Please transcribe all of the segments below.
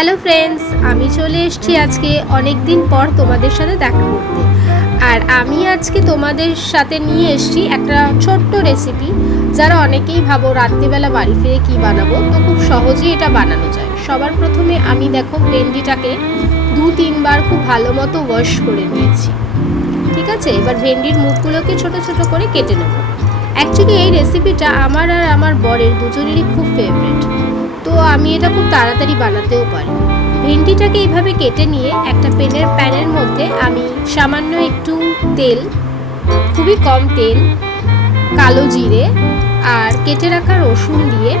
Hello friends, আমি চলে এসেছি আজকে অনেক দিন পর তোমাদের সাথে দেখা করতে। আর আমি আজকে তোমাদের সাথে নিয়ে এসেছি একটা ছোট্ট রেসিপি, যারা অনেকেই ভাবো রাত্রিবেলা বাড়ি ফিরে কী বানাবো, তো খুব সহজেই এটা বানানো যায়। সবার প্রথমে আমি দেখো ভেন্ডিটাকে 2-3 বার খুব ভালো মতো ওয়াশ করে নিয়েছি। ঠিক আছে, এবার ভেন্ডির মুখগুলোকে ছোট ছোট করে কেটে নেব। অ্যাকচুয়ালি এই রেসিপিটা আমার আর আমার বরের দুজনেরই খুব ফেভারিট, তো আমি এটা খুব তাড়াতাড়ি বানাতেও পারি। ভেন্ডিটাকে এইভাবে কেটে নিয়ে একটা প্যানের মধ্যে আমি সামান্য একটু তেল, খুবই কম তেল, কালো জিরে আর কেটে রাখা রসুন দিয়ে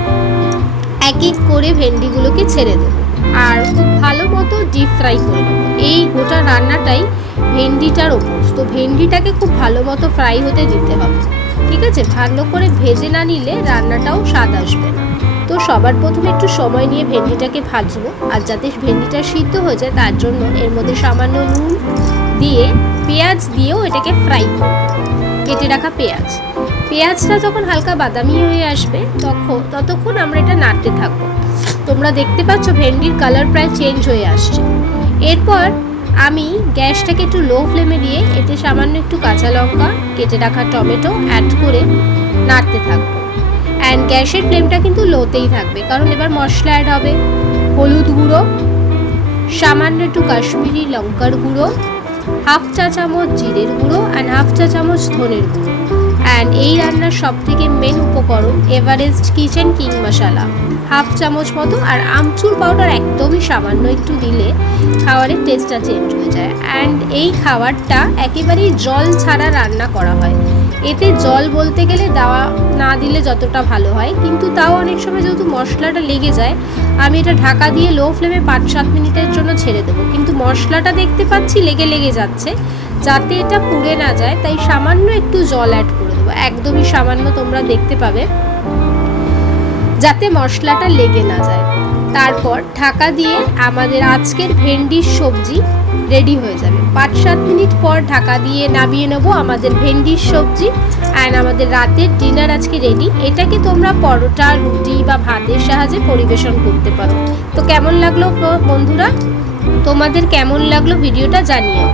এক এক করে ভেন্ডিগুলোকে ছেড়ে দেবো আর খুব ভালো মতো ডিপ ফ্রাই করে নেবো। এই গোটা রান্নাটাই ভেন্ডিটার ওপর, তো ভেন্ডিটাকে খুব ভালো মতো ফ্রাই হতে দিতে হবে। ঠিক আছে, ভালো করে ভেজে না নিলে রান্নাটাও স্বাদ আসবে না। তো সবার প্রথমে একটু সময় নিয়ে ভেন্ডিটাকে ভাজবো, আর যাতে ভেন্ডিটা সিদ্ধ হয়ে যায় তার জন্য এর মধ্যে সামান্য নুন দিয়ে পেঁয়াজ দিয়েও এটাকে ফ্রাই করব। কেটে রাখা পেঁয়াজটা যখন হালকা বাদামি হয়ে আসবে ততক্ষণ আমরা এটা নাড়তে থাকবো। তোমরা দেখতে পাচ্ছ ভেন্ডির কালার প্রায় চেঞ্জ হয়ে আসছে। এরপর আমি গ্যাসটাকে একটু লো ফ্লেমে দিয়ে এতে সামান্য একটু কাঁচা লঙ্কা, কেটে রাখা টমেটো অ্যাড করে নাড়তে থাকবো। অ্যান্ড গ্যাসের ফ্লেমটা কিন্তু লোতেই থাকবে, কারণ এবার মশলা অ্যাড হবে। হলুদ গুঁড়ো, সামান্য একটু কাশ্মীরি লঙ্কার গুঁড়ো, 1/2 চা চামচ জিরের গুঁড়ো অ্যান্ড 1/2 চা চামচ ধনের গুঁড়ো। অ্যান্ড এই রান্নার সবথেকে মেন উপকরণ এভারেস্ট কিচেন কিং মশলা 1/2 চামচ মতো, আর আমচুর পাউডার একদমই সামান্য একটু দিলে খাবারের টেস্টটা চেঞ্জ হয়ে যায়। অ্যান্ড এই খাবারটা একেবারেই জল ছাড়া রান্না করা হয়। এতে জল বলতে গেলে দেওয়া না দিলে যতটা ভালো হয়, কিন্তু তাও অনেক সময় যেহেতু মশলাটা লেগে যায়, আমি এটা ঢাকা দিয়ে লো ফ্লেমে 5-7 মিনিটের জন্য ছেড়ে দেবো। কিন্তু মশলাটা দেখতে পাচ্ছি লেগে যাচ্ছে, যাতে এটা পুড়ে না যায় তাই সামান্য একটু জল অ্যাড করে দেবো, একদমই সামান্য, তোমরা দেখতে পাবে, যাতে মশলাটা লেগে না যায়। তারপর ঢাকা দিয়ে আমাদের আজকের ভেন্ডির সবজি রেডি হয়ে যাবে। 5-7 মিনিট পর ঢাকা দিয়ে নামিয়ে নেব আমাদের ভেন্ডির সবজি। অ্যান্ড আমাদের রাতের ডিনার আজকে রেডি। এটাকে তোমরা পরোটা, রুটি বা ভাতের সাহায্যে পরিবেশন করতে পারো। তো কেমন লাগলো বন্ধুরা, তোমাদের কেমন লাগলো ভিডিওটা জানিও।